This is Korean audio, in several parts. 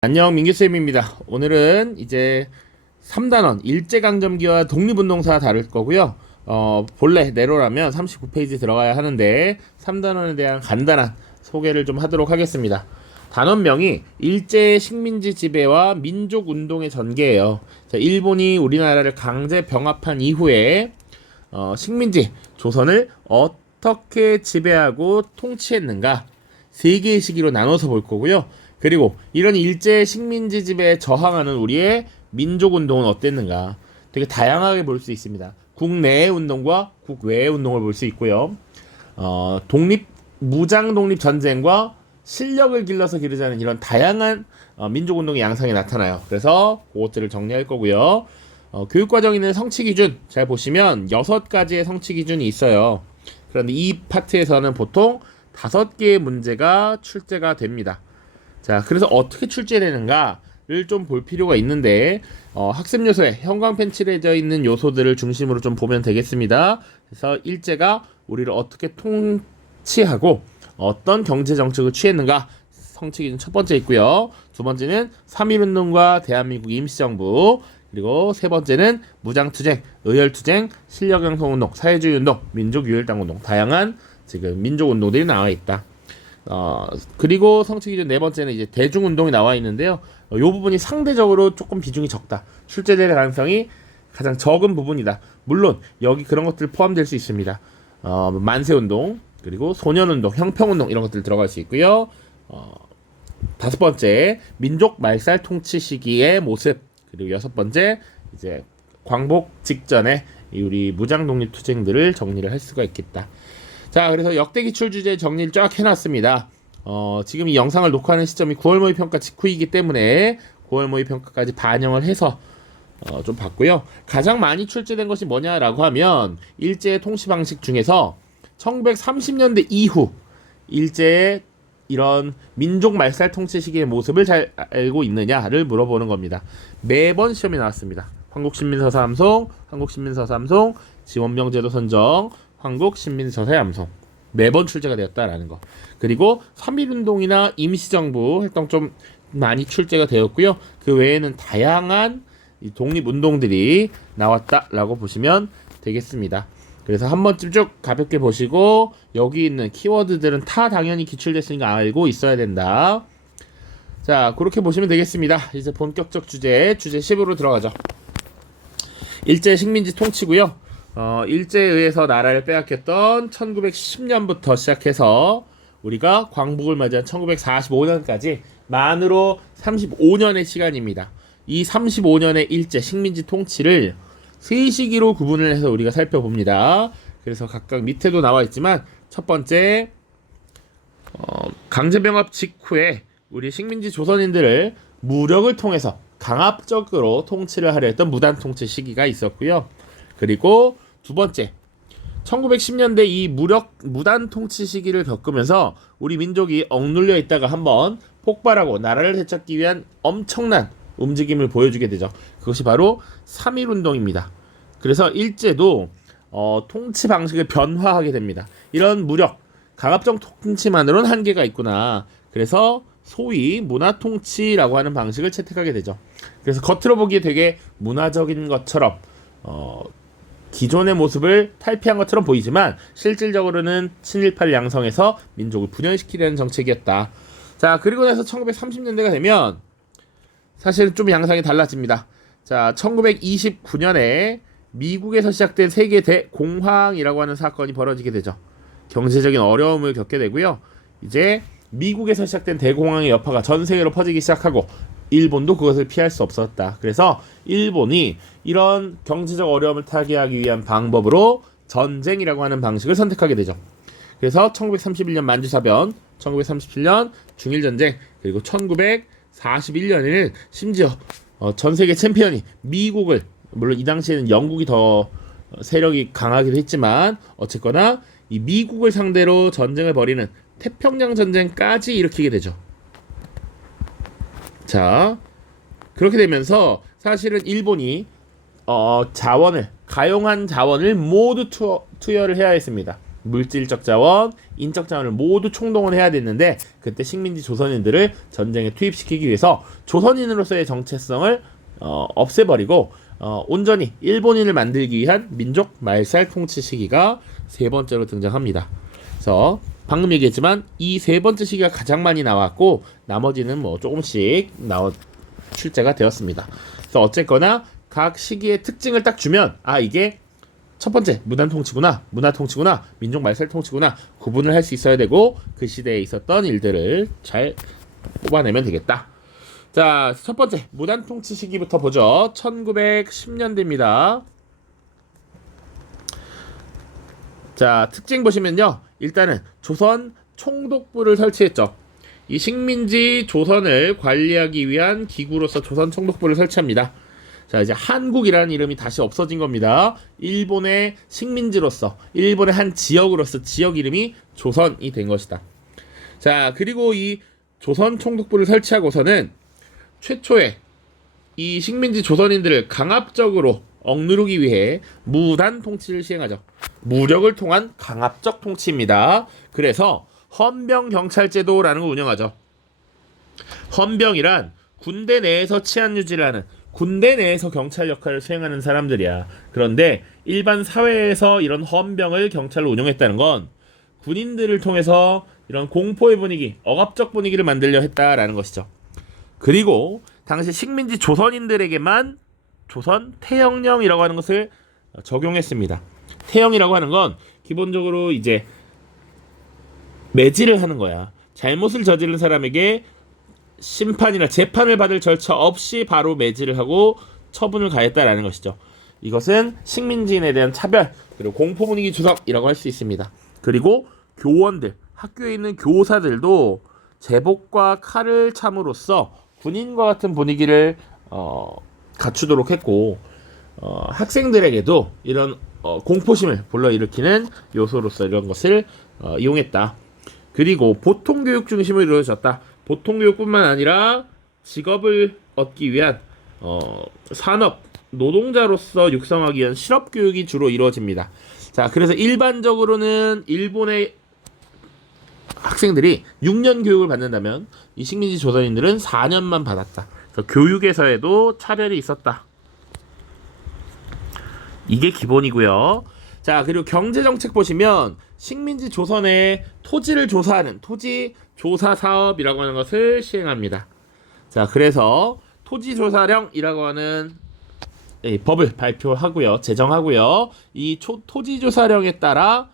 안녕, 민규쌤입니다. 오늘은 이제 3단원 일제강점기와 독립운동사 다룰 거고요. 본래 내로라면 39페이지 들어가야 하는데 3단원에 대한 간단한 소개를 좀 하도록 하겠습니다. 단원명이 일제 식민지 지배와 민족운동의 전개예요. 자, 일본이 우리나라를 강제 병합한 이후에 식민지 조선을 어떻게 지배하고 통치했는가 세 개의 시기로 나눠서 볼 거고요. 그리고 이런 일제 식민지 지배에 저항하는 우리의 민족운동은 어땠는가 되게 다양하게 볼 수 있습니다. 국내의 운동과 국외의 운동을 볼 수 있고요. 무장 독립 전쟁과 실력을 길러서 기르자는 이런 다양한 민족운동의 양상이 나타나요. 그래서 그것들을 정리할 거고요. 교육과정에는 성취기준 잘 보시면 6가지의 성취기준이 있어요. 그런데 이 파트에서는 보통 5개의 문제가 출제가 됩니다. 자, 그래서 어떻게 출제되는가를 좀 볼 필요가 있는데 학습 요소에 형광펜 칠해져 있는 요소들을 중심으로 좀 보면 되겠습니다. 그래서 일제가 우리를 어떻게 통치하고 어떤 경제 정책을 취했는가 성취기준 첫 번째 있고요. 두 번째는 3.1운동과 대한민국 임시정부, 그리고 세 번째는 무장투쟁, 의열투쟁, 실력양성운동, 사회주의운동, 민족유혈당운동, 다양한 지금 민족운동들이 나와 있다. 그리고 성취기준 네 번째는 이제 대중운동이 나와 있는데요. 이 부분이 상대적으로 조금 비중이 적다. 출제될 가능성이 가장 적은 부분이다. 물론 여기 그런 것들 포함될 수 있습니다. 만세운동, 그리고 소년운동, 형평운동 이런 것들 들어갈 수 있고요. 다섯 번째 민족 말살 통치 시기의 모습, 그리고 여섯 번째 이제 광복 직전에 우리 무장 독립 투쟁들을 정리를 할 수가 있겠다. 자, 그래서 역대 기출 주제 정리를 쫙 해놨습니다. 지금 이 영상을 녹화하는 시점이 9월 모의평가 직후이기 때문에 9월 모의평가까지 반영을 해서 좀 봤고요. 가장 많이 출제된 것이 뭐냐라고 하면 일제의 통치 방식 중에서 1930년대 이후 일제의 이런 민족 말살 통치 시기의 모습을 잘 알고 있느냐를 물어보는 겁니다. 매번 시험에 나왔습니다. 한국신민서사암송, 한국신민서사암송, 지원병제도 선정, 한국신민서사암송 매번 출제가 되었다라는 거. 그리고 3.1운동이나 임시정부 활동 좀 많이 출제가 되었고요. 그 외에는 다양한 독립운동들이 나왔다라고 보시면 되겠습니다. 그래서 한 번쯤 쭉 가볍게 보시고 여기 있는 키워드들은 다 당연히 기출됐으니까 알고 있어야 된다. 자, 그렇게 보시면 되겠습니다. 이제 본격적 주제 10으로 들어가죠. 일제 식민지 통치고요. 일제에 의해서 나라를 빼앗겼던 1910년부터 시작해서 우리가 광복을 맞이한 1945년까지 만으로 35년의 시간입니다. 이 35년의 일제 식민지 통치를 세 시기로 구분을 해서 우리가 살펴봅니다. 그래서 각각 밑에도 나와 있지만 첫 번째 강제병합 직후에 우리 식민지 조선인들을 무력을 통해서 강압적으로 통치를 하려 했던 무단 통치 시기가 있었고요. 그리고 두 번째 1910년대 이 무단 통치 시기를 겪으면서 우리 민족이 억눌려 있다가 한번 폭발하고 나라를 되찾기 위한 엄청난 움직임을 보여주게 되죠. 그것이 바로 3.1운동입니다. 그래서 일제도 통치 방식을 변화하게 됩니다. 이런 무력, 강압적 통치만으로는 한계가 있구나. 그래서 소위 문화통치라고 하는 방식을 채택하게 되죠. 그래서 겉으로 보기에 되게 문화적인 것처럼 기존의 모습을 탈피한 것처럼 보이지만 실질적으로는 친일파를 양성해서 민족을 분열시키려는 정책이었다. 자, 그리고 나서 1930년대가 되면 사실은 좀 양상이 달라집니다. 자, 1929년에 미국에서 시작된 세계 대공황이라고 하는 사건이 벌어지게 되죠. 경제적인 어려움을 겪게 되고요. 이제 미국에서 시작된 대공황의 여파가 전 세계로 퍼지기 시작하고 일본도 그것을 피할 수 없었다. 그래서 일본이 이런 경제적 어려움을 타개하기 위한 방법으로 전쟁이라고 하는 방식을 선택하게 되죠. 그래서 1931년 만주사변, 1937년 중일전쟁, 그리고 1941년에는 심지어 전 세계 챔피언이 미국을, 물론 이 당시에는 영국이 더 세력이 강하기도 했지만 어쨌거나 이 미국을 상대로 전쟁을 벌이는 태평양 전쟁까지 일으키게 되죠. 자, 그렇게 되면서 사실은 일본이 가용한 자원을 모두 투여를 해야 했습니다. 물질적 자원, 인적 자원을 모두 총동원해야 됐는데 그때 식민지 조선인들을 전쟁에 투입시키기 위해서 조선인으로서의 정체성을 없애버리고 온전히 일본인을 만들기 위한 민족 말살 통치 시기가 세 번째로 등장합니다. 그래서 방금 얘기했지만 이 세 번째 시기가 가장 많이 나왔고 나머지는 뭐 조금씩 출제가 되었습니다. 그래서 어쨌거나 각 시기의 특징을 딱 주면 이게 첫 번째 무단 통치구나, 문화 통치구나, 민족 말살 통치구나 구분을 할 수 있어야 되고 그 시대에 있었던 일들을 잘 뽑아내면 되겠다. 자, 첫 번째 무단 통치 시기부터 보죠. 1910년대입니다. 자, 특징 보시면요. 일단은 조선 총독부를 설치했죠. 이 식민지 조선을 관리하기 위한 기구로서 조선 총독부를 설치합니다. 자, 이제 한국이라는 이름이 다시 없어진 겁니다. 일본의 식민지로서, 일본의 한 지역으로서 지역 이름이 조선이 된 것이다. 자, 그리고 이 조선 총독부를 설치하고서는 최초의 이 식민지 조선인들을 강압적으로 억누르기 위해 무단 통치를 시행하죠. 무력을 통한 강압적 통치입니다. 그래서 헌병경찰제도라는 걸 운영하죠. 헌병이란 군대 내에서 치안 유지를 하는, 군대 내에서 경찰 역할을 수행하는 사람들이야. 그런데 일반 사회에서 이런 헌병을 경찰로 운영했다는 건 군인들을 통해서 이런 공포의 분위기, 억압적 분위기를 만들려 했다라는 것이죠. 그리고 당시 식민지 조선인들에게만 조선 태형령이라고 하는 것을 적용했습니다. 태형이라고 하는 건 기본적으로 이제 매질을 하는 거야. 잘못을 저지른 사람에게 심판이나 재판을 받을 절차 없이 바로 매질을 하고 처분을 가했다라는 것이죠. 이것은 식민지인에 대한 차별 그리고 공포 분위기 조성이라고 할 수 있습니다. 그리고 교원들, 학교에 있는 교사들도 제복과 칼을 참으로써 군인과 같은 분위기를 갖추도록 했고 학생들에게도 이런 공포심을 불러일으키는 요소로서 이런 것을 이용했다. 그리고 보통교육 중심으로 이루어졌다. 보통교육뿐만 아니라 직업을 얻기 위한 산업, 노동자로서 육성하기 위한 실업교육이 주로 이루어집니다. 자, 그래서 일반적으로는 일본의 학생들이 6년 교육을 받는다면 이 식민지 조선인들은 4년만 받았다. 그래서 교육에서에도 차별이 있었다. 이게 기본이고요. 자, 그리고 경제정책 보시면 식민지 조선의 토지를 조사하는 토지 조사 사업이라고 하는 것을 시행합니다. 자, 그래서 토지조사령이라고 하는 법을 발표하고요, 제정하고요. 이 토지조사령에 따라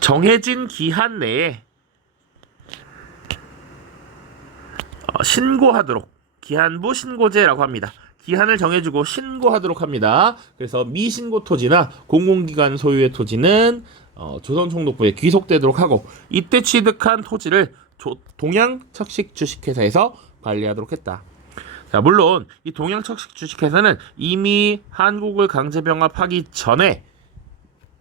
정해진 기한 내에 신고하도록 기한부 신고제라고 합니다. 기한을 정해주고 신고하도록 합니다. 그래서 미신고 토지나 공공기관 소유의 토지는 조선총독부에 귀속되도록 하고 이때 취득한 토지를 동양척식 주식회사에서 관리하도록 했다. 자, 물론 이 동양척식 주식회사는 이미 한국을 강제병합하기 전에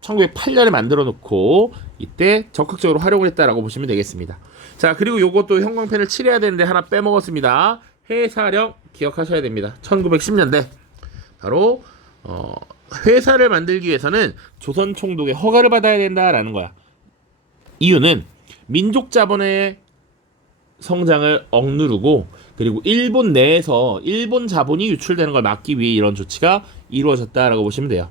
1908년에 만들어 놓고 이때 적극적으로 활용을 했다라고 보시면 되겠습니다. 자, 그리고 요것도 형광펜을 칠해야 되는데 하나 빼먹었습니다. 회사령 기억하셔야 됩니다. 1910년대 바로 회사를 만들기 위해서는 조선 총독의 허가를 받아야 된다라는 거야. 이유는 민족 자본의 성장을 억누르고 그리고 일본 내에서 일본 자본이 유출되는 걸 막기 위해 이런 조치가 이루어졌다라고 보시면 돼요.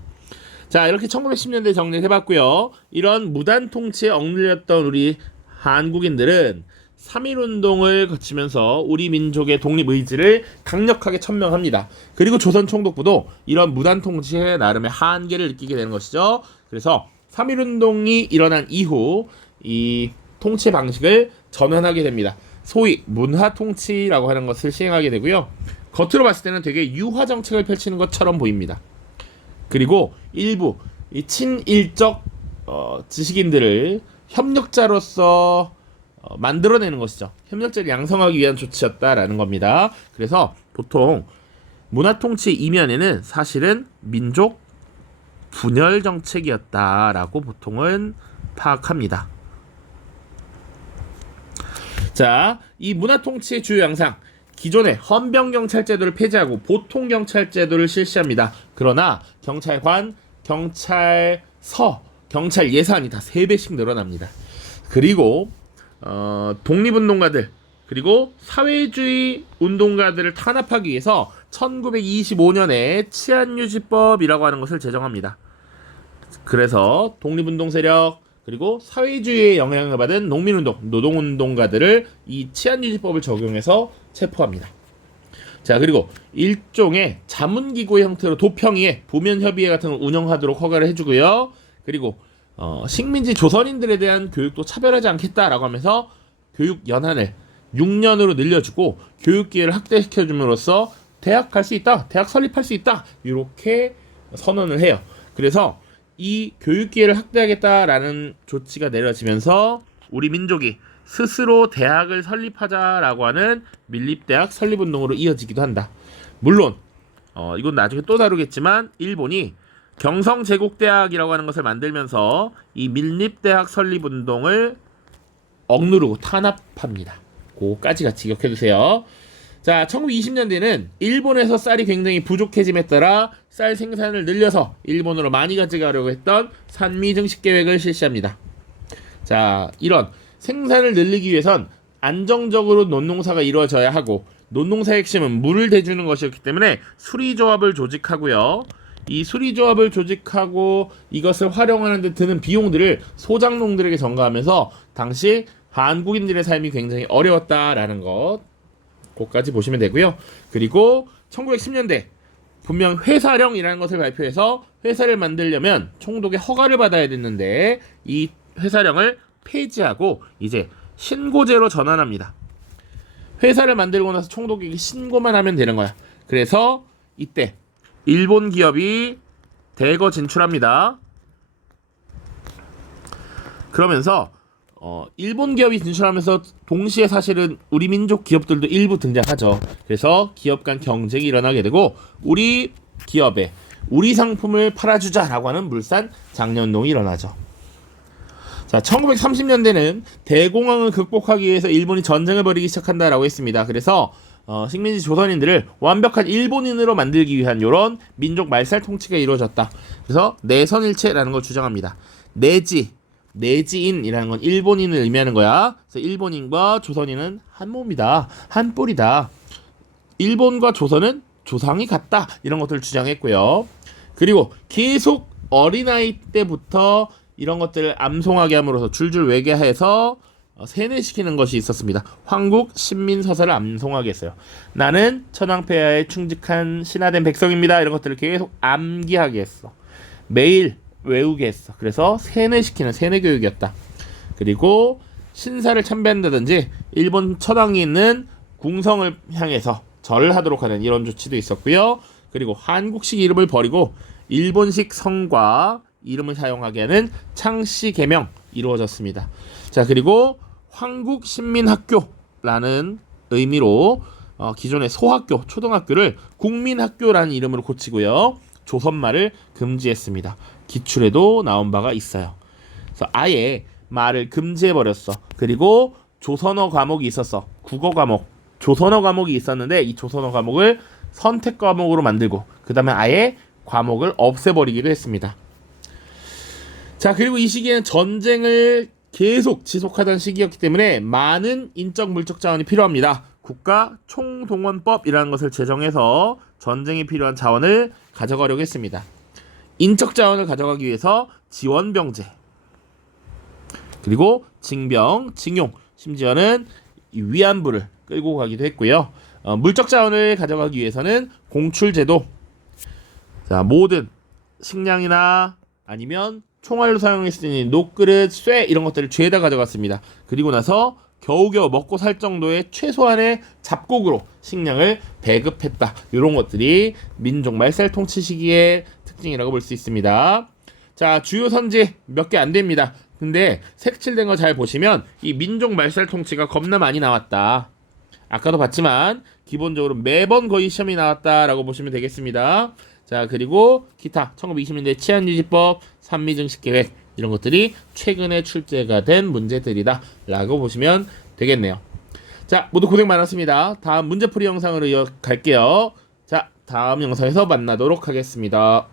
자, 이렇게 1910년대 정리를 해봤고요. 이런 무단 통치에 억눌렸던 우리 한국인들은 3.1운동을 거치면서 우리 민족의 독립의지를 강력하게 천명합니다. 그리고 조선 총독부도 이런 무단 통치에 나름의 한계를 느끼게 되는 것이죠. 그래서 3.1운동이 일어난 이후 이 통치 방식을 전환하게 됩니다. 소위 문화 통치라고 하는 것을 시행하게 되고요. 겉으로 봤을 때는 되게 유화 정책을 펼치는 것처럼 보입니다. 그리고 일부 이 친일적 지식인들을 협력자로서 만들어내는 것이죠. 협력자를 양성하기 위한 조치였다라는 겁니다. 그래서 보통 문화통치 이면에는 사실은 민족 분열 정책이었다라고 보통은 파악합니다. 자, 이 문화통치의 주요 양상, 기존의 헌병경찰제도를 폐지하고 보통경찰제도를 실시합니다. 그러나 경찰관, 경찰 경찰 예산이 다 3배씩 늘어납니다. 그리고 독립운동가들 그리고 사회주의 운동가들을 탄압하기 위해서 1925년에 치안유지법이라고 하는 것을 제정합니다. 그래서 독립운동 세력 그리고 사회주의의 영향을 받은 농민운동, 노동운동가들을 이 치안유지법을 적용해서 체포합니다. 자, 그리고 일종의 자문기구의 형태로 도평의회, 부면협의회 같은 걸 운영하도록 허가를 해주고요. 그리고 식민지 조선인들에 대한 교육도 차별하지 않겠다라고 하면서 교육 연한을 6년으로 늘려주고 교육 기회를 확대시켜줌으로써 대학 갈 수 있다, 대학 설립할 수 있다 이렇게 선언을 해요. 그래서 이 교육 기회를 확대하겠다라는 조치가 내려지면서 우리 민족이 스스로 대학을 설립하자라고 하는 밀립대학 설립운동으로 이어지기도 한다. 물론 이건 나중에 또 다루겠지만 일본이 경성제국대학이라고 하는 것을 만들면서 이 밀립대학 설립운동을 억누르고 탄압합니다. 그거까지 같이 기억해두세요. 자, 1920년대는 일본에서 쌀이 굉장히 부족해짐에 따라 쌀 생산을 늘려서 일본으로 많이 가져가려고 했던 산미증식 계획을 실시합니다. 자, 이런 생산을 늘리기 위해선 안정적으로 논농사가 이루어져야 하고 논농사의 핵심은 물을 대주는 것이었기 때문에 수리조합을 조직하고요. 이 수리조합을 조직하고 이것을 활용하는 데 드는 비용들을 소장농들에게 전가하면서 당시 한국인들의 삶이 굉장히 어려웠다라는 것 그것까지 보시면 되고요. 그리고 1910년대 분명 회사령이라는 것을 발표해서 회사를 만들려면 총독의 허가를 받아야 됐는데 이 회사령을 폐지하고 이제 신고제로 전환합니다. 회사를 만들고 나서 총독에게 신고만 하면 되는 거야. 그래서 이때 일본 기업이 대거 진출합니다. 그러면서 일본 기업이 진출하면서 동시에 사실은 우리 민족 기업들도 일부 등장하죠. 그래서 기업 간 경쟁이 일어나게 되고 우리 기업에 우리 상품을 팔아주자라고 하는 물산 장려운동이 일어나죠. 자, 1930년대는 대공황을 극복하기 위해서 일본이 전쟁을 벌이기 시작한다라고 했습니다. 그래서 식민지 조선인들을 완벽한 일본인으로 만들기 위한 이런 민족 말살 통치가 이루어졌다. 그래서 내선일체라는 걸 주장합니다. 내지인이라는 건 일본인을 의미하는 거야. 그래서 일본인과 조선인은 한 몸이다, 한 뿔이다. 일본과 조선은 조상이 같다. 이런 것들을 주장했고요. 그리고 계속 어린아이 때부터 이런 것들을 암송하게 함으로써 줄줄 외계해서 세뇌시키는 것이 있었습니다. 황국 신민서사를 암송하게 했어요. 나는 천황폐하에 충직한 신하된 백성입니다. 이런 것들을 계속 암기하게 했어. 매일 외우게 했어. 그래서 세뇌시키는 세뇌교육이었다. 그리고 신사를 참배한다든지 일본 천황이 있는 궁성을 향해서 절을 하도록 하는 이런 조치도 있었고요. 그리고 한국식 이름을 버리고 일본식 성과 이름을 사용하게 하는 창씨 개명 이루어졌습니다. 자, 그리고 황국신민학교라는 의미로 기존의 소학교, 초등학교를 국민학교라는 이름으로 고치고요. 조선말을 금지했습니다. 기출에도 나온 바가 있어요. 그래서 아예 말을 금지해버렸어. 그리고 조선어 과목이 있었어. 국어 과목, 조선어 과목이 있었는데 이 조선어 과목을 선택 과목으로 만들고 그 다음에 아예 과목을 없애버리기도 했습니다. 자, 그리고 이 시기에는 전쟁을 계속 지속하던 시기였기 때문에 많은 인적 물적 자원이 필요합니다. 국가 총동원법이라는 것을 제정해서 전쟁에 필요한 자원을 가져가려고 했습니다. 인적 자원을 가져가기 위해서 지원병제 그리고 징병, 징용, 심지어는 위안부를 끌고 가기도 했고요. 물적 자원을 가져가기 위해서는 공출제도, 자, 모든 식량이나 아니면 총알로 사용할 수 있는 녹그릇, 쇠 이런 것들을 죄다 가져갔습니다. 그리고 나서 겨우겨우 먹고 살 정도의 최소한의 잡곡으로 식량을 배급했다. 이런 것들이 민족 말살 통치 시기의 특징이라고 볼 수 있습니다. 자, 주요 선지 몇 개 안 됩니다. 근데 색칠된 거 잘 보시면 이 민족 말살 통치가 겁나 많이 나왔다. 아까도 봤지만 기본적으로 매번 거의 시험이 나왔다라고 보시면 되겠습니다. 자, 그리고 기타 1920년대 치안유지법, 산미증식계획 이런 것들이 최근에 출제가 된 문제들이다 라고 보시면 되겠네요. 자, 모두 고생 많았습니다. 다음 문제풀이 영상으로 이어갈게요. 자, 다음 영상에서 만나도록 하겠습니다.